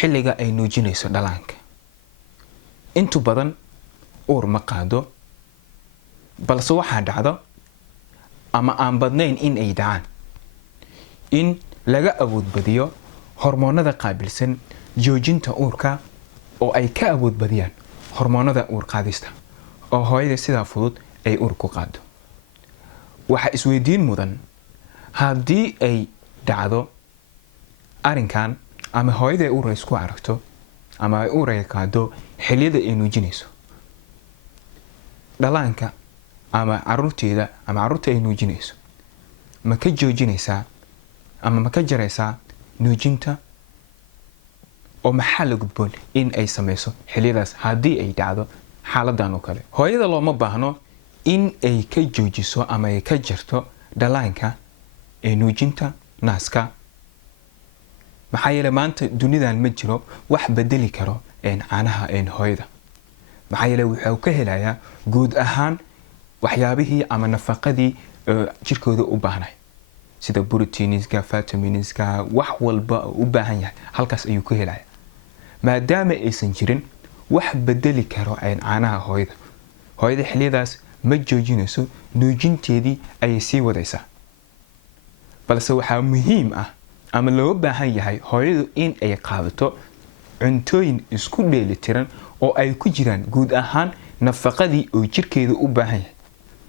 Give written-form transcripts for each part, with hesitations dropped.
xilliga ay nuujinayso dhalaanka. intu badan uur ma qaado, balse waxaa dhacdo ama aan badnayn in ay dhacaan in laga awood badiyo hormoonada qaabilsan joojinta uurka oo ay ka awood badiyaan hormoonada uur qaadista oo hooyada sida fudud ay uur ku qaado. waxa isweydiin mudan haddii ay dhacdo arinkan ama hooyada uur isku aragto ama ay uur ay qaado xilliyada ay nuujinayso dhalaanka ama caruurteeda ama caruurta ay nuujinayso ma ka joojinaysaa ama ma ka jaraysaa nuujinta oo maxaa la gudboon in ay sameyso xilliyadaas haddii ay dhacdo xaaladan oo kale. hooyada looma baahno in ay ka joojiso ama ay ka jarto dhalaanka ee nuujinta naaska, maxaa yeelay maanta dunidan ma jiro wax bedeli karo caanaha hooyada. maxaa yeelay wuxuu ka helayaa guud ahaan waxyaabihii ama nafaqadii jirkooda u baahnay sida proteiniska, vitaminiska, wax walba u baahan yahay halkaas ayuu ku helayaa. maadaama aysan jirin wax bedeli karo caanaha hooyada, hooyada xilliyadaas ma joojinayso nuujinteedii ayay sii wadaysaa. balse waxaa muhiim ah ama loo baahan yahay hooyadu in ay qaadato cuntooyin isku dheelitiran oo ay ku jiraan guud ahaan nafaqadii oo jirkeeda u baahan yahay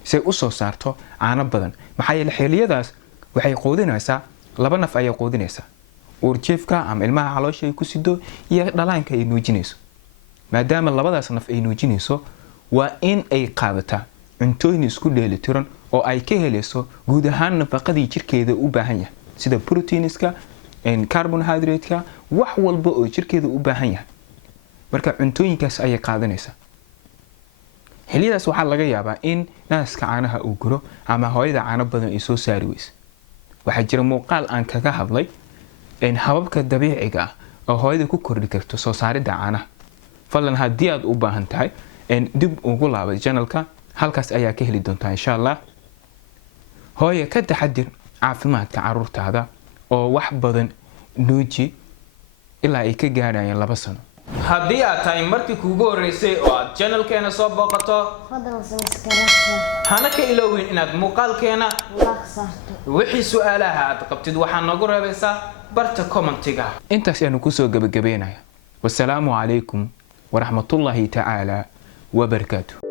si ay u soo saarto caano badan. maxaa yeelay xilliyadaas waxay qoodinaysaa laba naf ayay qoodinaysaa, uurjeefka ama ilmaha caloosha ay ku sido iyo dhalaanka ay nuujinayso. maadaama labadaas naf ay nuujinayso waa in ay qaadataa cuntooyin isku dheelitiran oo ay ka helayso guud ahaan nafaqadii jirkeeda u baahan yahay sida proteiniska, carbohydrate-ka, wax walba oo jirkeeda u baahan yahay. marka cuntooyinkaas ayay qaadanaysaa. xilliyadaas waxaa laga yaabaa in naaska caanaha uu guro ama hooyada caano badan ay soo saari weyso. waxaa jira muuqaal aan kaga hadlay hababka dabiiciga ah oo hooyada ku kordhi karto soo saaridda caanaha. fadlan haddii aad u baahan tahay dib ugu laabay channelka, halkaas ayaa ka heli doontaa insha Allah. hooyo ka taxadir caafimaadka caruurtaada oo wax badan nuuji ilaa ay ka gaarayaan 2 sano. haddii aad tahay markii kuugu horeysay oo aad channelkeena soo booqato, fadlan subscribe hana ka iloowin inaad muuqaalkeena like saarto. wixii su'aalaha aad qabtid waxaa noogu reebaysaa barta commentiga. intaas ayaan ku soo gabagabeynaya. wassalaamu calaykum ورحمة الله تعالى وبركاته.